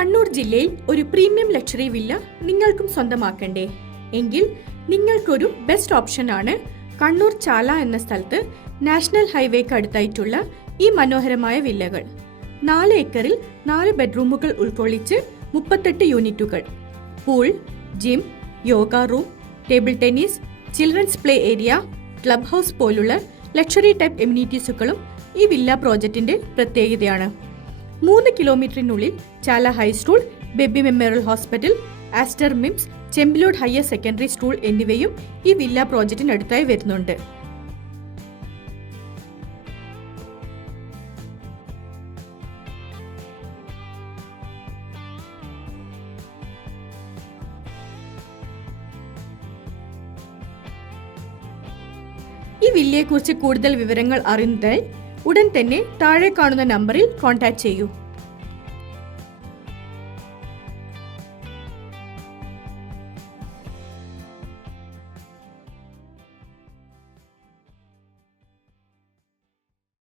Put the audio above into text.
കണ്ണൂർ ജില്ലയിൽ ഒരു premium luxury villa നിങ്ങൾക്കും സ്വന്തമാക്കണ്ടേ? എങ്കിൽ നിങ്ങൾക്കൊരു ബെസ്റ്റ് ഓപ്ഷനാണ് കണ്ണൂർ ചാല എന്ന സ്ഥലത്ത് നാഷണൽ ഹൈവേക്ക് അടുത്തായിട്ടുള്ള ഈ മനോഹരമായ വില്ലകൾ. 4 ഏക്കറിൽ 4 ബെഡ്റൂമുകൾ ഉൾക്കൊള്ളിച്ച് 38 യൂണിറ്റുകൾ, pool, gym, yoga room, table tennis, children's play area, club house പോലുള്ള ലക്ഷറി ടൈപ്പ് എമ്യൂണിറ്റീസുകളും ഈ വില്ല പ്രോജക്റ്റിന്റെ പ്രത്യേകതയാണ്. 3 കിലോമീറ്ററിനുള്ളിൽ Chala high school, baby memorial hospital, Aster MIMS, Chembilode higher secondary school എന്നിവയും ഈ വില്ല പ്രോജക്റ്റിനടുത്തായി വരുന്നുണ്ട്. ഈ വില്ലയെക്കുറിച്ച് കൂടുതൽ വിവരങ്ങൾ അറിയുന്നതിനായി ഉടൻ തന്നെ താഴെ കാണുന്ന നമ്പറിൽ കോൺടാക്ട് ചെയ്യൂ.